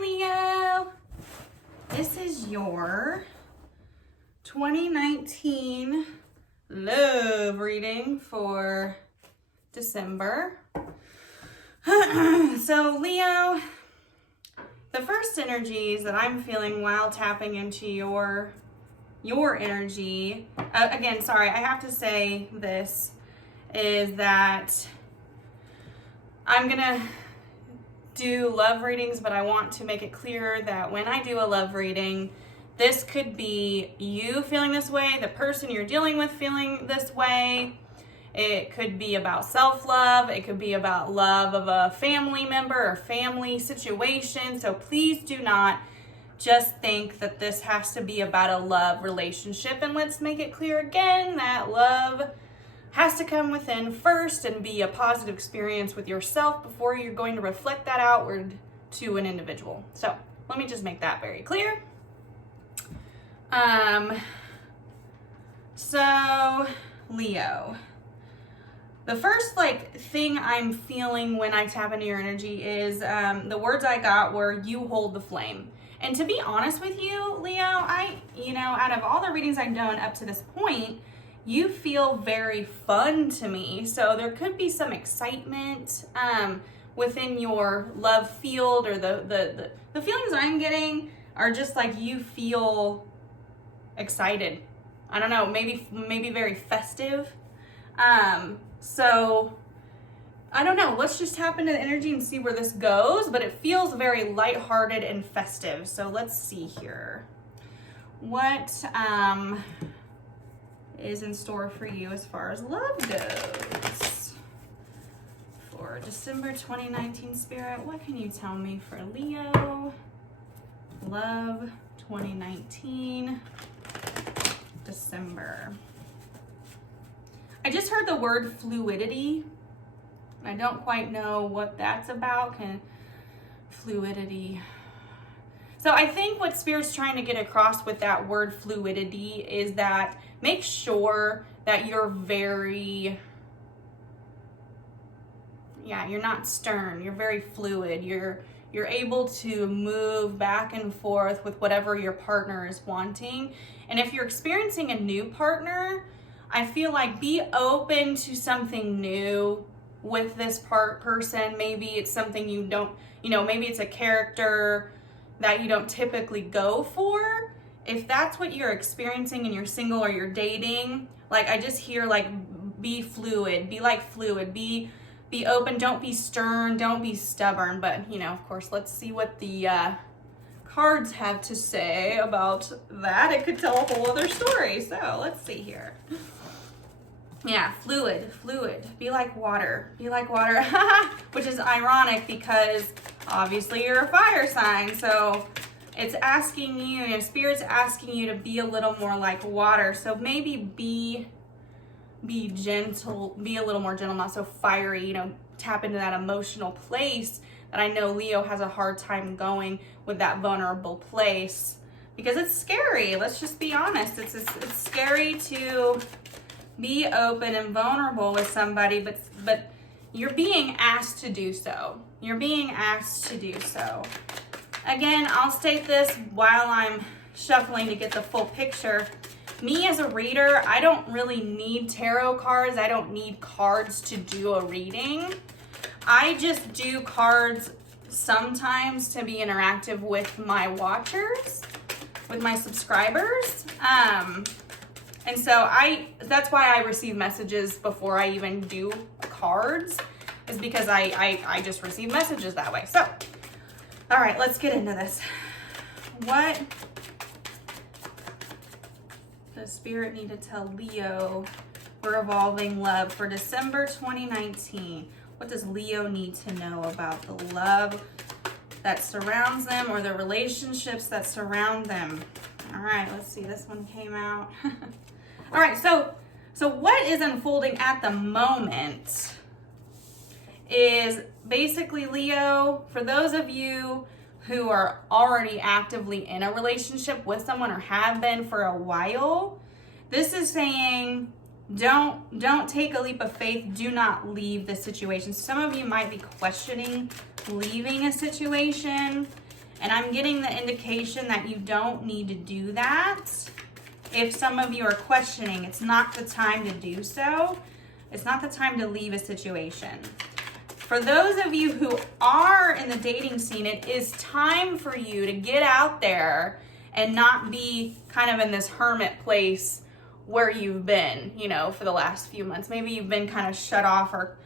Hi, Leo. This is your 2019 love reading for December. So, Leo, the first energies that I'm feeling while tapping into your energy, again, sorry, I have to say this, is that I'm gonna do love readings, but I want to make it clear that when I do a love reading, this could be you feeling this way, the person you're dealing with feeling this way. It could be about self-love. It could be about love of a family member or family situation. So please do not just think that this has to be about a love relationship. And let's make it clear again that love has to come within first and be a positive experience with yourself before you're going to reflect that outward to an individual. So let me just make that very clear. So Leo, the first thing I'm feeling when I tap into your energy is the words I got were "you hold the flame." And to be honest with you, Leo, out of all the readings I've done up to this point, you feel very fun to me. So there could be some excitement within your love field, or the feelings I'm getting are just like you feel excited. I don't know, maybe very festive. So I don't know, let's just tap into the energy and see where this goes, but it feels very lighthearted and festive. So let's see here. What is in store for you as far as love goes? For December 2019, Spirit, what can you tell me for Leo? Love 2019, December. I just heard the word fluidity. I don't quite know what that's about. Fluidity. So I think what Spirit's trying to get across with that word fluidity is that make sure that you're you're not stern, you're very fluid. You're able to move back and forth with whatever your partner is wanting. And if you're experiencing a new partner, I feel like be open to something new with this person. Maybe it's something you don't, maybe it's a character that you don't typically go for. If that's what you're experiencing and you're single or you're dating, I just hear be fluid, be open, don't be stern, don't be stubborn. But of course, let's see what the cards have to say about that. It could tell a whole other story. So let's see here. Yeah, fluid, be like water, which is ironic because obviously you're a fire sign. So it's asking you, Spirit's asking you to be a little more like water. So maybe be gentle, be a little more gentle, not so fiery, tap into that emotional place that I know Leo has a hard time going with, that vulnerable place, because it's scary. Let's just be honest. It's scary to be open and vulnerable with somebody, but you're being asked to do so. Again, I'll state this while I'm shuffling to get the full picture. Me as a reader, I don't really need tarot cards. I don't need cards to do a reading. I just do cards sometimes to be interactive with my watchers, with my subscribers. And so that's why I receive messages before I even do cards, is because I just receive messages that way. So, all right, let's get into this. What does Spirit need to tell Leo for evolving love for December 2019? What does Leo need to know about the love that surrounds them, or the relationships that surround them? All right, let's see. This one came out. All right, so what is unfolding at the moment is basically, Leo, for those of you who are already actively in a relationship with someone or have been for a while, this is saying don't take a leap of faith. Do not leave the situation. Some of you might be questioning leaving a situation, And I'm getting the indication that you don't need to do that. If some of you are questioning, it's not the time to do so. It's not the time to leave a situation. For those of you who are in the dating scene, it is time for you to get out there and not be kind of in this hermit place where you've been, you know, for the last few months. Maybe you've been kind of shut off or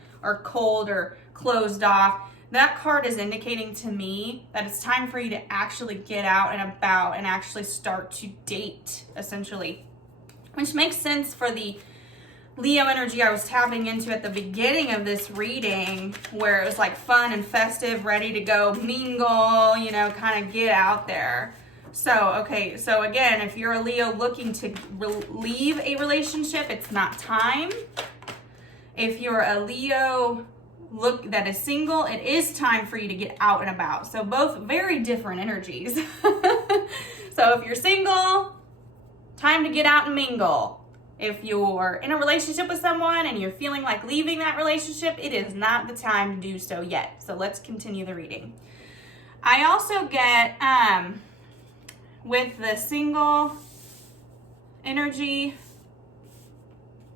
cold or closed off. That card is indicating to me that it's time for you to actually get out and about and actually start to date, essentially. Which makes sense for the Leo energy I was tapping into at the beginning of this reading, where it was like fun and festive, ready to go mingle, you know, kind of get out there. So, okay, so again, if you're a Leo looking to leave a relationship, it's not time. If you're a Leo that is single, it is time for you to get out and about. So both very different energies. So if you're single, time to get out and mingle. If you're in a relationship with someone and you're feeling like leaving that relationship, it is not the time to do so yet. So let's continue the reading. I also get, with the single energy,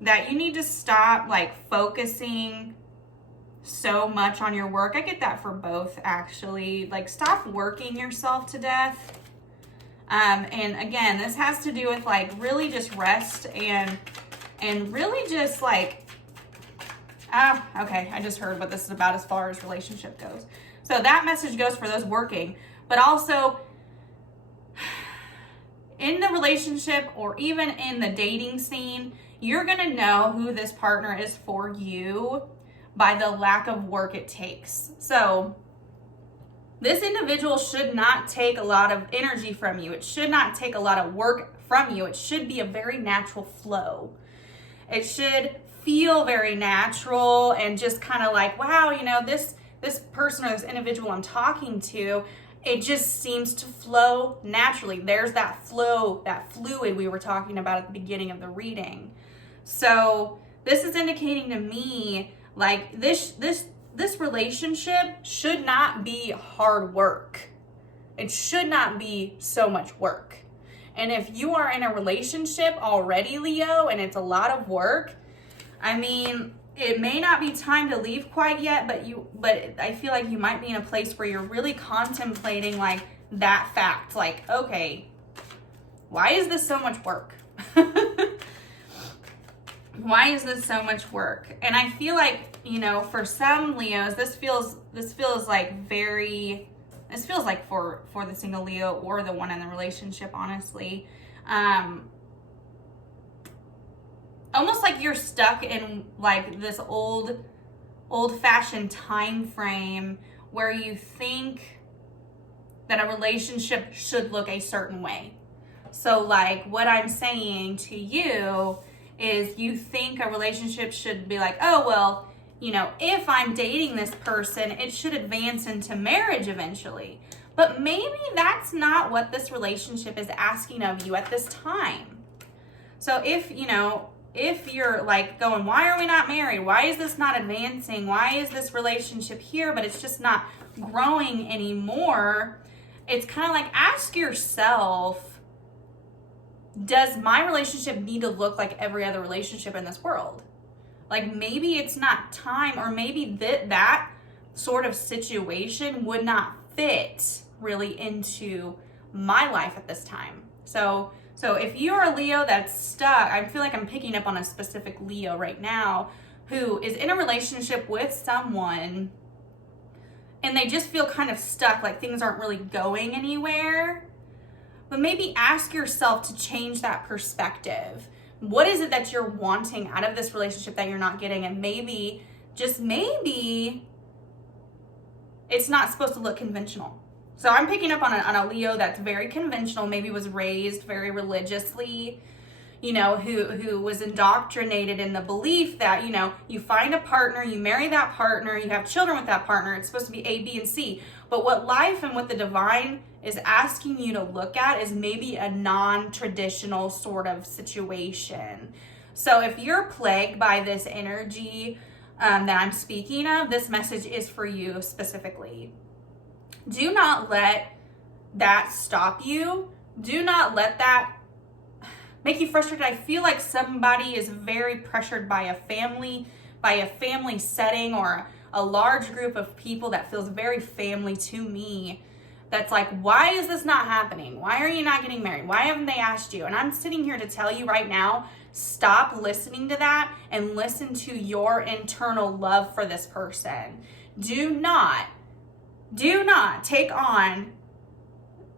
that you need to stop like focusing so much on your work. I get that for both, actually. Like, stop working yourself to death. And again, this has to do with like really just rest and really just like, okay, I just heard what this is about as far as relationship goes. So that message goes for those working, but also in the relationship or even in the dating scene, you're gonna know who this partner is for you by the lack of work it takes. So this individual should not take a lot of energy from you. It should not take a lot of work from you. It should be a very natural flow. It should feel very natural and just kind of like, wow, you know, this person or this individual I'm talking to, it just seems to flow naturally. There's that flow, that fluid we were talking about at the beginning of the reading. So this is indicating to me like this relationship should not be hard work. It should not be so much work. And if you are in a relationship already, Leo, and it's a lot of work, I mean, it may not be time to leave quite yet, but I feel like you might be in a place where you're really contemplating like that fact, like, okay, why is this so much work? Why is this so much work? And I feel like, you know, for some Leos, this feels like for the single Leo or the one in the relationship, honestly, almost like you're stuck in like this old-fashioned time frame where you think that a relationship should look a certain way. So like what I'm saying to you is you think a relationship should be like, oh, well, you know, if I'm dating this person, it should advance into marriage eventually. But maybe that's not what this relationship is asking of you at this time. So if you're like going, why are we not married? Why is this not advancing? Why is this relationship here, but it's just not growing anymore? It's kind of like, ask yourself, does my relationship need to look like every other relationship in this world? Like maybe it's not time, or maybe that sort of situation would not fit really into my life at this time. So if you're a Leo that's stuck, I feel like I'm picking up on a specific Leo right now who is in a relationship with someone and they just feel kind of stuck, like things aren't really going anywhere. But maybe ask yourself to change that perspective. What is it that you're wanting out of this relationship that you're not getting? And maybe, just maybe, it's not supposed to look conventional. So I'm picking up on a Leo that's very conventional, maybe was raised very religiously, you know, who was indoctrinated in the belief that, you know, you find a partner, you marry that partner, you have children with that partner, it's supposed to be A, B, and C. But what life and what the divine is asking you to look at is maybe a non-traditional sort of situation. So if you're plagued by this energy that I'm speaking of, this message is for you specifically. Do not let that stop you. Do not let that make you frustrated. I feel like somebody is very pressured by a family setting, or a large group of people that feels very family to me. That's like, why is this not happening? Why are you not getting married? Why haven't they asked you? And I'm sitting here to tell you right now, stop listening to that and listen to your internal love for this person. Do not take on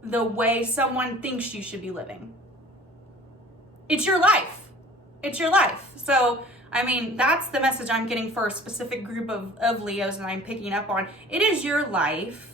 the way someone thinks you should be living. It's your life. It's your life. So, I mean, that's the message I'm getting for a specific group of Leos that I'm picking up on. It is your life.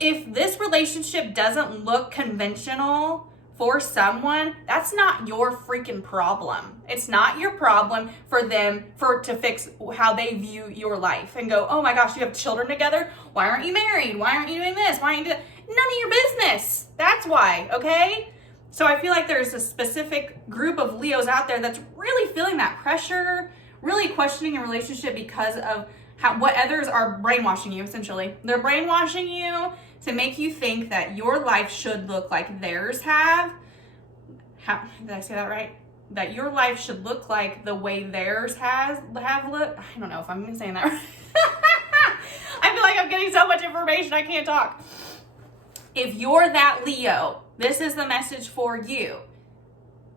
If this relationship doesn't look conventional for someone, that's not your freaking problem. It's not your problem for them to fix how they view your life and go, oh my gosh, you have children together? Why aren't you married? Why aren't you doing this? Why aren't you doing that? None of your business. That's why, okay? So I feel like there's a specific group of Leos out there that's really feeling that pressure, really questioning a relationship because of what others are brainwashing you, essentially. They're brainwashing you to make you think that your life should look like theirs have. Did I say that right? That your life should look like the way theirs have looked. I don't know if I'm saying that right. I feel like I'm getting so much information I can't talk. If you're that Leo, this is the message for you.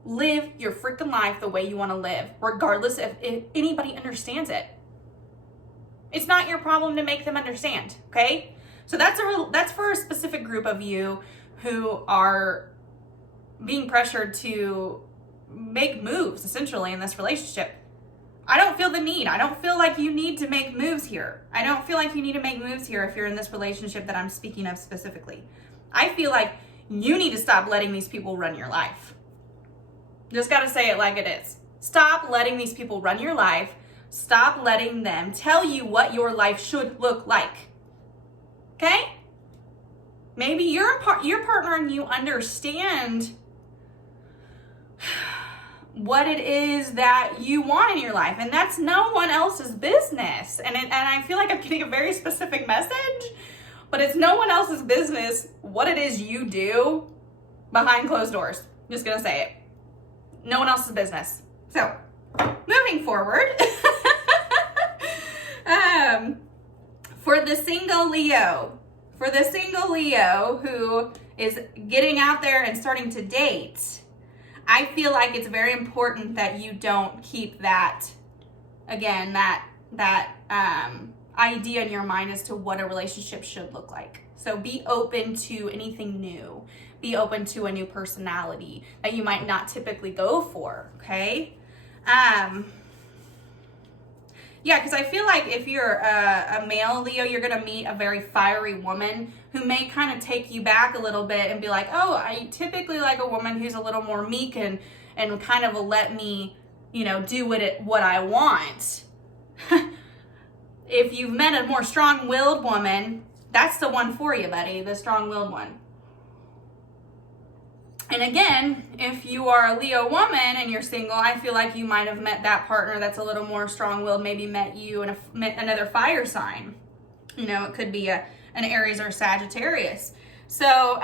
Live your freaking life the way you want to live, regardless if anybody understands it. It's not your problem to make them understand, okay? So that's for a specific group of you who are being pressured to make moves, essentially, in this relationship. I don't feel the need. I don't feel like you need to make moves here. I don't feel like you need to make moves here if you're in this relationship that I'm speaking of specifically. I feel like you need to stop letting these people run your life. Just got to say it like it is. Stop letting these people run your life. Stop letting them tell you what your life should look like. Okay? Maybe your partner and you understand what it is that you want in your life, and that's no one else's business. And I feel like I'm getting a very specific message, but it's no one else's business what it is you do behind closed doors. Just gonna say it. No one else's business. So, moving forward, for the single Leo who is getting out there and starting to date, I feel like it's very important that you don't keep that idea in your mind as to what a relationship should look like. So be open to anything new. Be open to a new personality that you might not typically go for, okay? Yeah, because I feel like if you're a male Leo, you're going to meet a very fiery woman who may kind of take you back a little bit and be like, oh, I typically like a woman who's a little more meek and kind of will let me, do what I want. If you've met a more strong-willed woman, that's the one for you, buddy, the strong-willed one. And again, if you are a Leo woman and you're single, I feel like you might have met that partner that's a little more strong-willed, maybe met you and met another fire sign. It could be an Aries or Sagittarius. So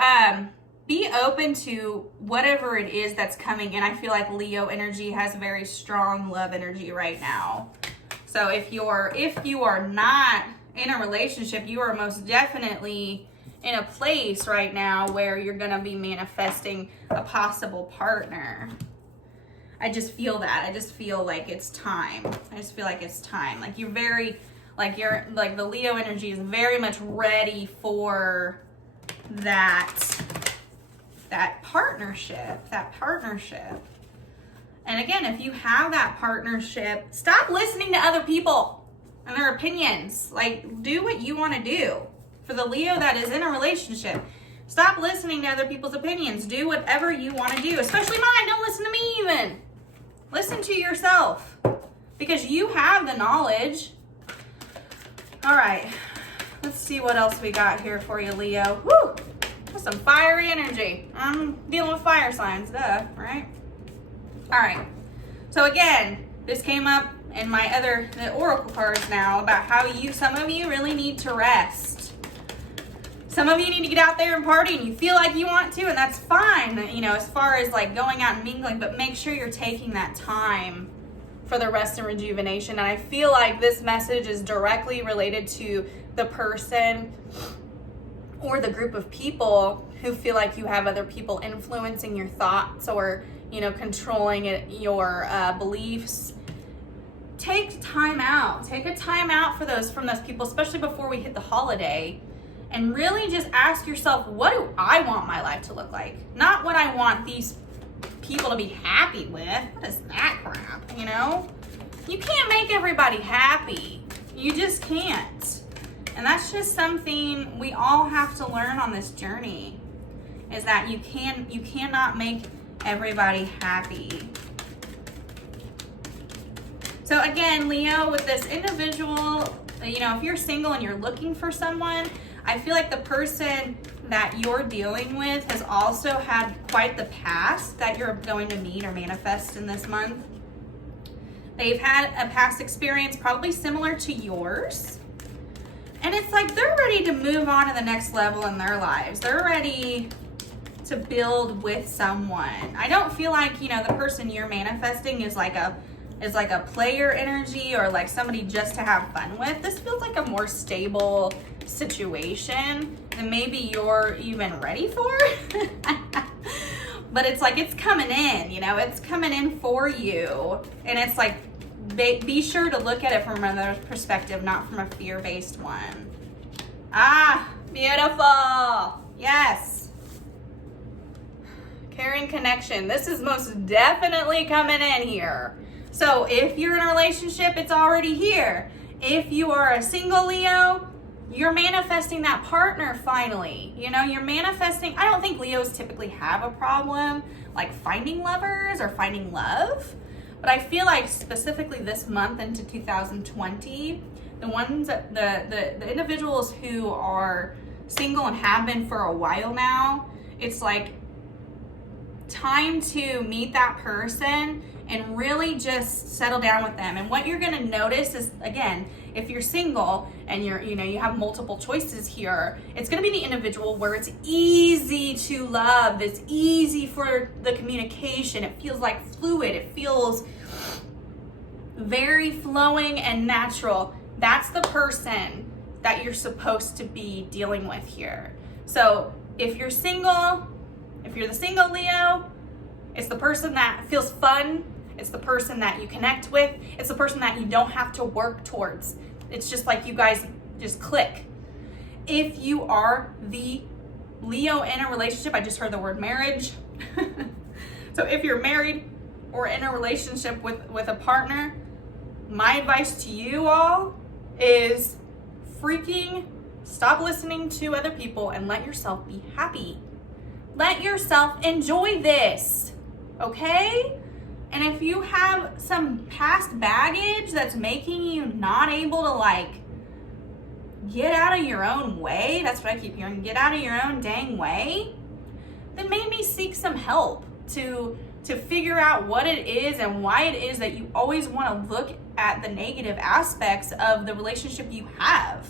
be open to whatever it is that's coming in. I feel like Leo energy has very strong love energy right now. So if you are not in a relationship, you are most definitely in a place right now where you're going to be manifesting a possible partner. I just feel that. I just feel like it's time. Like the Leo energy is very much ready for that partnership. And again, if you have that partnership, stop listening to other people and their opinions. Like, do what you want to do. For the Leo that is in a relationship, stop listening to other people's opinions. Do whatever you want to do, especially mine. Don't listen to me even. Listen to yourself because you have the knowledge. All right, let's see what else we got here for you, Leo. Woo! That's some fiery energy. I'm dealing with fire signs, right? All right, so again, this came up in the oracle cards now about how some of you really need to rest. Some of you need to get out there and party and you feel like you want to, and that's fine, you know, as far as like going out and mingling, but make sure you're taking that time for the rest and rejuvenation. And I feel like this message is directly related to the person or the group of people who feel like you have other people influencing your thoughts or, you know, controlling your beliefs. Take time out. Take a time out from those people, especially before we hit the holiday. And really just ask yourself, what do I want my life to look like? Not what I want these people to be happy with. What is that crap, you know? You can't make everybody happy. You just can't. And that's just something we all have to learn on this journey, is that you cannot make everybody happy. So again, Leo, with this individual, you know, if you're single and you're looking for someone, I feel like the person that you're dealing with has also had quite the past that you're going to meet or manifest in this month. They've had a past experience probably similar to yours. And it's like they're ready to move on to the next level in their lives. They're ready to build with someone. I don't feel like, you know, the person you're manifesting is like a player energy or like somebody just to have fun with. This feels like a more stable situation than maybe you're even ready for. But it's like it's coming in, you know, it's coming in for you. And it's like, be sure to look at it from another perspective, not from a fear-based one. Ah, beautiful. Yes. Caring connection. This is most definitely coming in here. So if you're in a relationship, it's already here. If you are a single Leo, you're manifesting that partner finally. You know, you're manifesting. I don't think Leos typically have a problem like finding lovers or finding love. But I feel like specifically this month into 2020, the ones that the individuals who are single and have been for a while now, it's like time to meet that person and really just settle down with them. And what you're gonna notice is, again, if you're single and you have multiple choices here, it's gonna be the individual where it's easy to love, it's easy for the communication, it feels like fluid, it feels very flowing and natural. That's the person that you're supposed to be dealing with here. So if you're single, if you're the single Leo, it's the person that feels fun, it's the person that you connect with, it's the person that you don't have to work towards. It's just like you guys just click. If you are the Leo in a relationship, I just heard the word marriage. So if you're married or in a relationship with a partner, my advice to you all is freaking stop listening to other people and let yourself be happy. Let yourself enjoy this, okay? And if you have some past baggage that's making you not able to like get out of your own way, that's what I keep hearing, get out of your own dang way, then maybe seek some help to figure out what it is and why it is that you always want to look at the negative aspects of the relationship you have.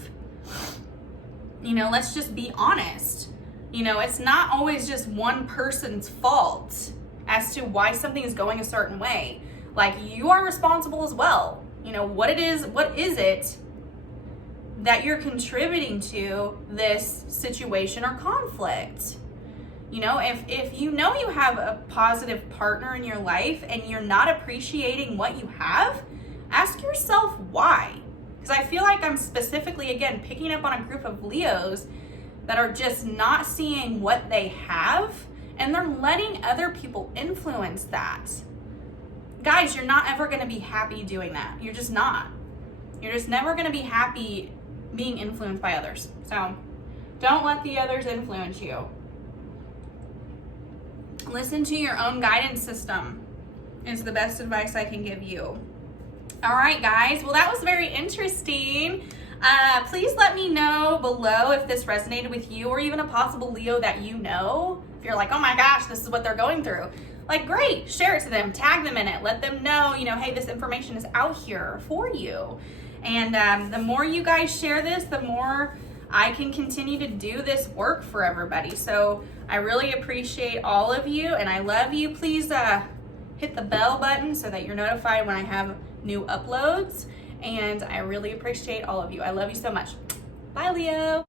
You know, let's just be honest. You know, it's not always just one person's fault as to why something is going a certain way. Like, you are responsible as well. You know, what is it that you're contributing to this situation or conflict? You know, if you know you have a positive partner in your life and you're not appreciating what you have, ask yourself why. Because I feel like I'm specifically, again, picking up on a group of Leos that are just not seeing what they have, and they're letting other people influence that. Guys, you're not ever going to be happy doing that. You're just not. You're just never going to be happy being influenced by others. So don't let the others influence you. Listen to your own guidance system is the best advice I can give you. All right, guys. Well, that was very interesting. Please let me know below if this resonated with you or even a possible Leo that you know. If you're like, oh my gosh, this is what they're going through. Like, great, share it to them, tag them in it, let them know, you know, hey, this information is out here for you. And the more you guys share this, the more I can continue to do this work for everybody. So I really appreciate all of you, and I love you. Please hit the bell button so that you're notified when I have new uploads. And I really appreciate all of you. I love you so much. Bye, Leo.